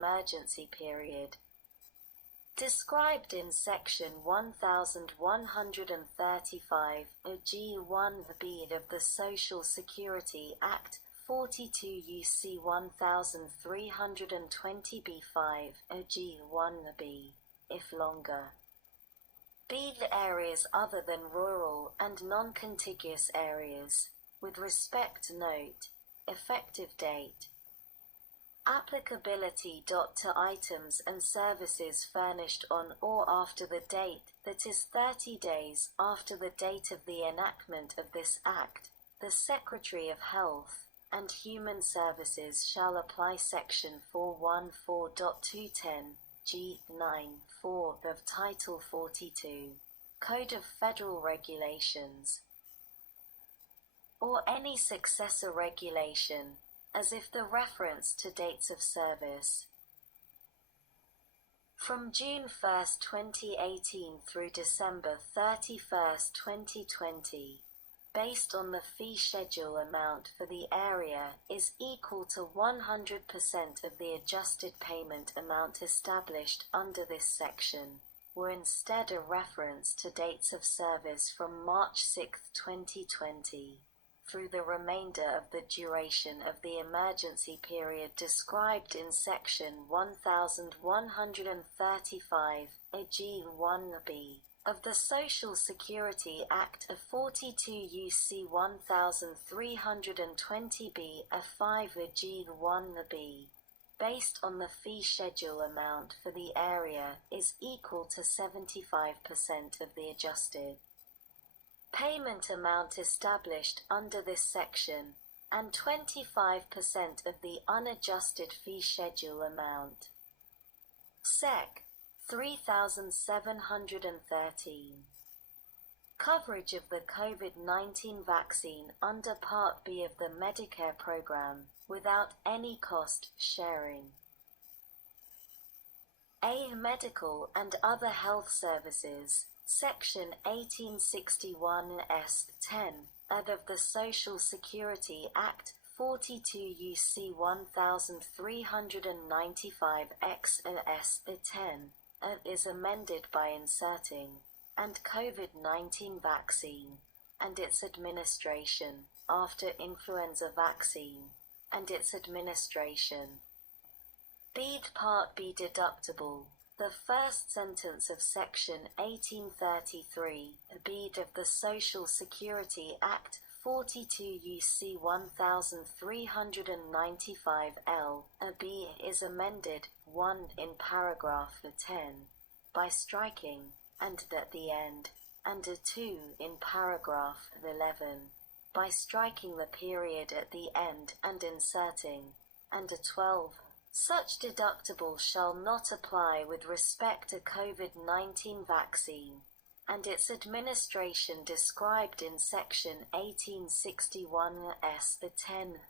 emergency period described in Section 1135 G1b of the Social Security Act 42 U.C. 1320b5 G1b, if longer. B. Areas other than rural and non-contiguous areas. With respect note, effective date. Applicability. To items and services furnished on or after the date that is 30 days after the date of the enactment of this Act, the Secretary of Health and Human Services shall apply Section 414.210 G9(4) of Title 42, Code of Federal Regulations, or any successor regulation, as if the reference to dates of service from June 1, 2018 through December 31, 2020, based on the fee schedule amount for the area is equal to 100% of the adjusted payment amount established under this section, were instead a reference to dates of service from March 6, 2020, through the remainder of the duration of the emergency period described in Section 1135 G1b of the Social Security Act of 42 U.C. 1320b A5 G1b, based on the fee schedule amount for the area is equal to 75% of the adjusted payment amount established under this section, and 25% of the unadjusted fee schedule amount. Sec. 3713. Coverage of the COVID-19 vaccine under Part B of the Medicare program, without any cost sharing. A. Medical and other health services. Section 1861 S10 of the Social Security Act 42 U.C. 1395 X S 10 is amended by inserting and COVID-19 vaccine and its administration after influenza vaccine and its administration. B. Part B deductible. The first sentence of Section 1833 B of the Social Security Act 42 U.C. 1395 L B is amended 1 in paragraph 10 by striking and at the end, and 2 in paragraph 11 by striking the period at the end and inserting, and 12. Such deductible shall not apply with respect to COVID-19 vaccine and its administration described in Section 1861 S10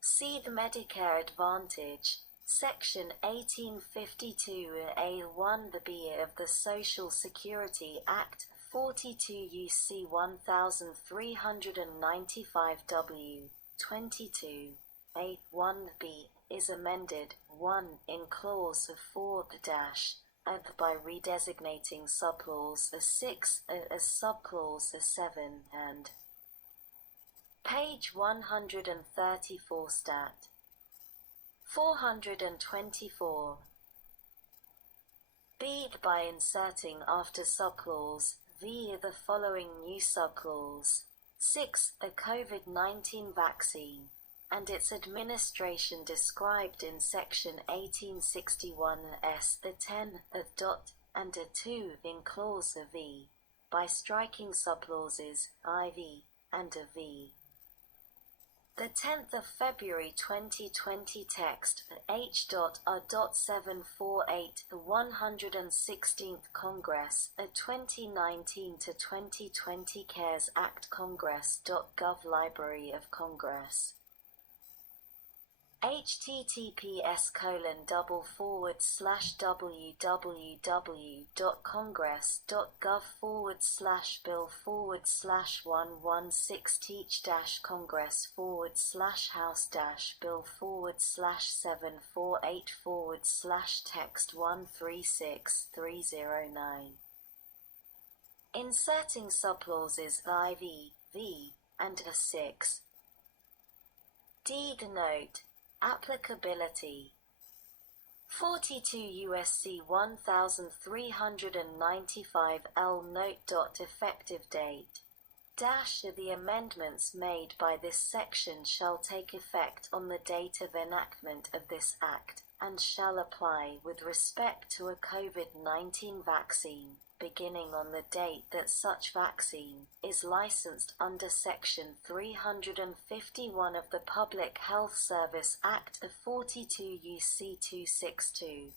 C. The Medicare Advantage, Section 1852 A1 the B of the Social Security Act 42 U.C. 1395 W 22 A1b is amended 1 in clause 4 by redesignating subclause 6 as subclause 7 and page 134 stat 424 B by inserting after subclause V the following new subclause 6 a COVID-19 vaccine and its administration described in Section 1861 S10 and 2 in clause V by striking subclauses IV and V. The 10th of February 2020 text H.R.748 The 116th Congress, a 2019 to 2020 CARES Act Congress.gov Library of Congress. https://www.congress.gov/bill//116-congress/116-congress/bill/11309. Inserting subclauses IV, V, and A6. Deed Note. Applicability. 42 U.S.C. 1395 L. Note. Effective date. The amendments made by this section shall take effect on the date of enactment of this Act, and shall apply with respect to a COVID-19 vaccine, beginning on the date that such vaccine is licensed under Section 351 of the Public Health Service Act of 42 U.C. 262.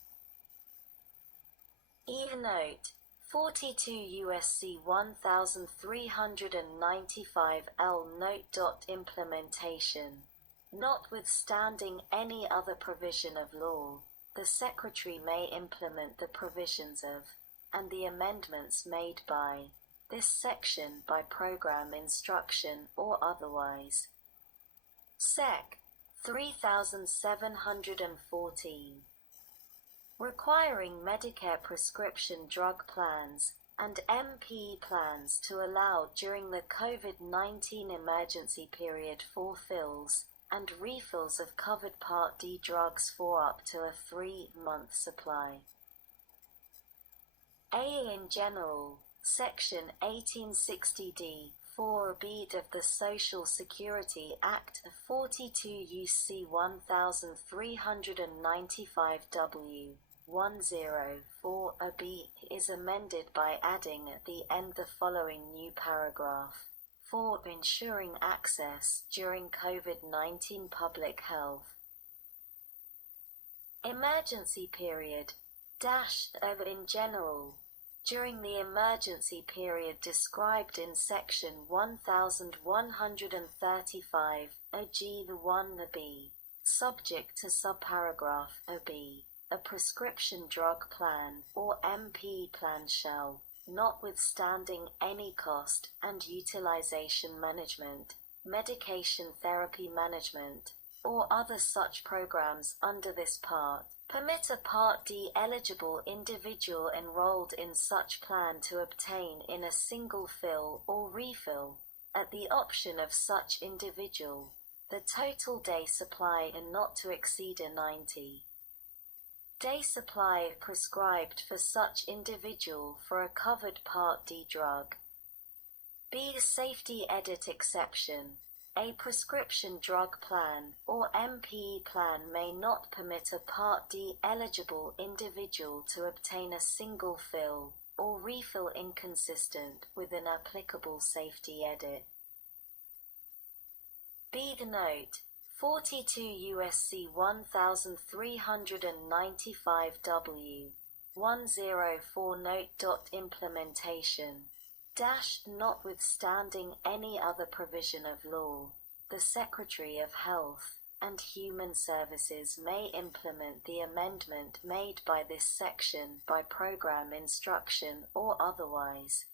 Note. 42 U.S.C. 1395 L. Note. Implementation. Notwithstanding any other provision of law, the Secretary may implement the provisions of, and the amendments made by, this section by program instruction or otherwise. Sec. 3714. Requiring Medicare prescription drug plans and MP plans to allow during the COVID-19 emergency period for fills and refills of covered Part D drugs for up to a 3-month supply. In general, Section 1860D 4b of the Social Security Act of 42 U.C. 1395 W. 104b is amended by adding at the end the following new paragraph. For ensuring access during COVID-19 public health emergency period, in general, during the emergency period described in Section 1135, AG 1b, subject to subparagraph b, a prescription drug plan or MP plan shall, notwithstanding any cost and utilization management, medication therapy management, or other such programs under this part, permit a Part D eligible individual enrolled in such plan to obtain in a single fill or refill, at the option of such individual, the total day supply and not to exceed a 90-day supply prescribed for such individual for a covered Part D drug. Safety edit exception. A prescription drug plan or MP plan may not permit a Part D eligible individual to obtain a single fill or refill inconsistent with an applicable safety edit. Note. 42 U.S.C. 1395 W. 104 Note. Implementation. Notwithstanding any other provision of law, the Secretary of Health and Human Services may implement the amendment made by this section by program instruction or otherwise.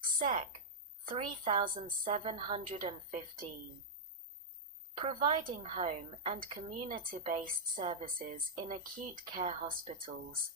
Sec. 3715. Providing home and community-based services in acute care hospitals.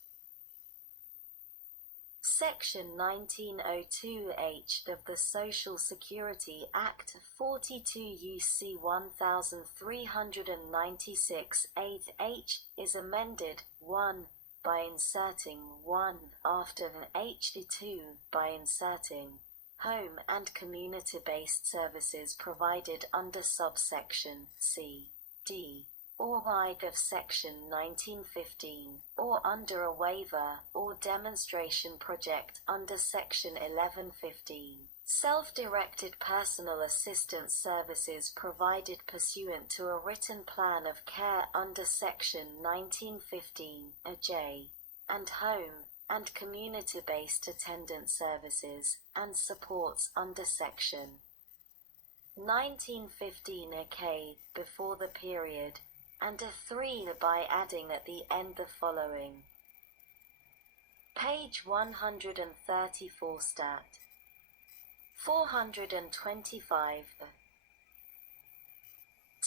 Section 1902H of the Social Security Act 42 U.C. 1396 8H is amended 1. By inserting 1 after the H2 by inserting home and community-based services provided under subsection C, D, or I of Section 1915, or under a waiver or demonstration project under Section 1115. Self-directed personal assistance services provided pursuant to a written plan of care under Section 1915, a J, and home and community-based attendance services and supports under Section 1915 a K before the period and a 3 by adding at the end the following. Page 134 stat. 425.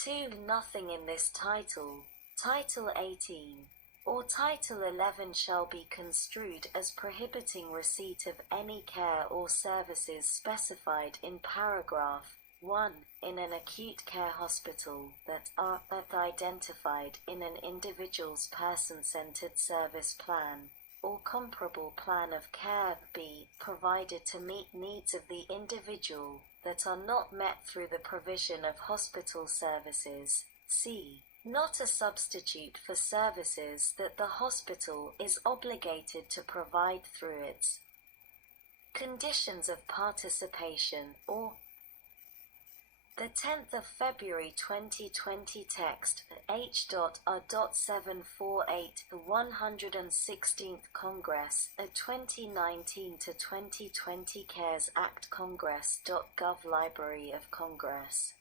2. Nothing in this title, Title 18, or Title 11 shall be construed as prohibiting receipt of any care or services specified in paragraph 1 in an acute care hospital that are identified in an individual's person-centered service plan or comparable plan of care be provided to meet needs of the individual that are not met through the provision of hospital services. C. Not a substitute for services that the hospital is obligated to provide through its conditions of participation or the 10th of February 2020 text H.R.748 the 116th Congress a 2019 to 2020 CaresAct Congress.gov Library of Congress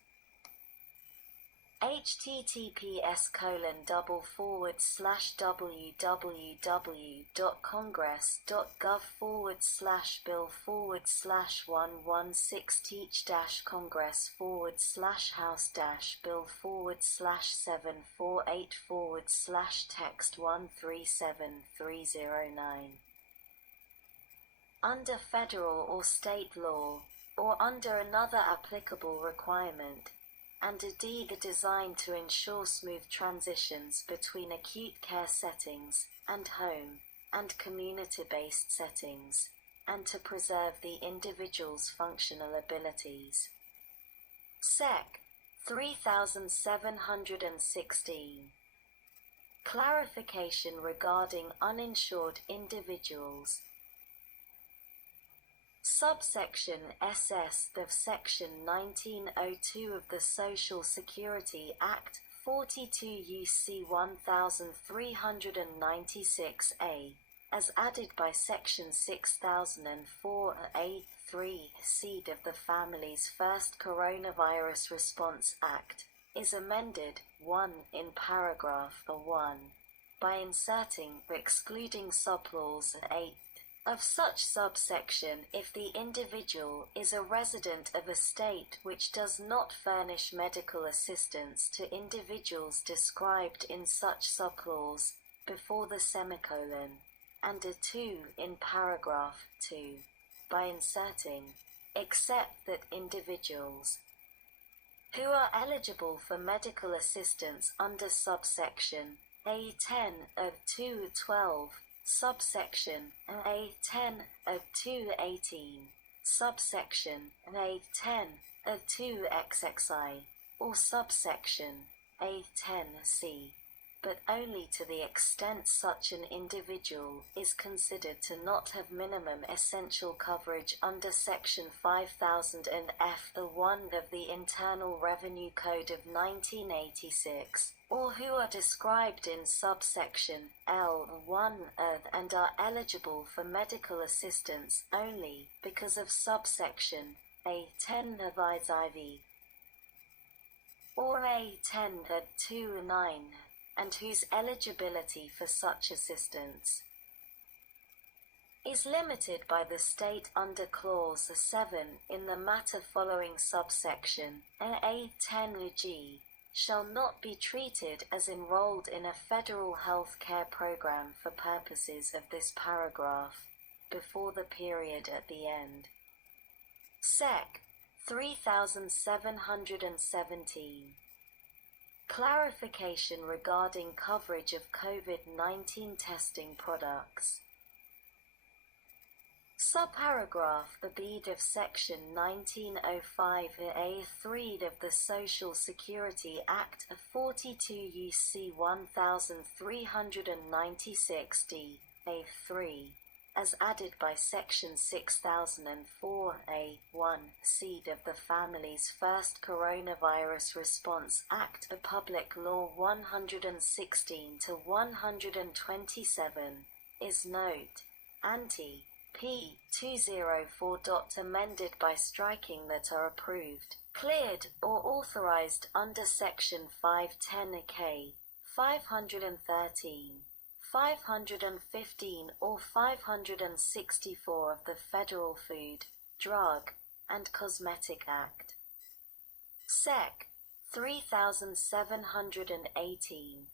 https://www.congress.gov/bill/116-congress/house-bill/748//text 137 Under federal or state law, or under another applicable requirement, and a deed designed to ensure smooth transitions between acute care settings and home and community-based settings, and to preserve the individual's functional abilities. Sec. 3716. Clarification regarding uninsured individuals. Subsection SS of Section 1902 of the Social Security Act 42 U.C. 1396-A, as added by Section 6004-A3 C of the Family's First Coronavirus Response Act, is amended 1 in paragraph 1 by inserting excluding subclause 8 of such subsection if the individual is a resident of a state which does not furnish medical assistance to individuals described in such subclause before the semicolon, and a 2 in paragraph 2 by inserting except that individuals who are eligible for medical assistance under subsection A10 of 212 subsection A10 of 218, subsection A10 of 2XXI, or subsection A10C, but only to the extent such an individual is considered to not have minimum essential coverage under Section 5000 and F1 of the Internal Revenue Code of 1986, or who are described in subsection L1 and are eligible for medical assistance only because of subsection A10 of IV, or A10 of 29, and whose eligibility for such assistance is limited by the state under Clause 7 in the matter following subsection A10G, shall not be treated as enrolled in a federal health care program for purposes of this paragraph, before the period at the end. Sec. 3717. Clarification regarding coverage of COVID-19 testing products. Subparagraph B of Section 1905A3 of the Social Security Act of 42 U.C. 1396d, A3, as added by Section 6004A1 C of the Family's First Coronavirus Response Act of Public Law 116 to 127, is note, ante, p. 204. Amended by striking that are approved, cleared, or authorized under Section 510K, 513, 515 or 564 of the Federal Food, Drug, and Cosmetic Act. Sec. 3718,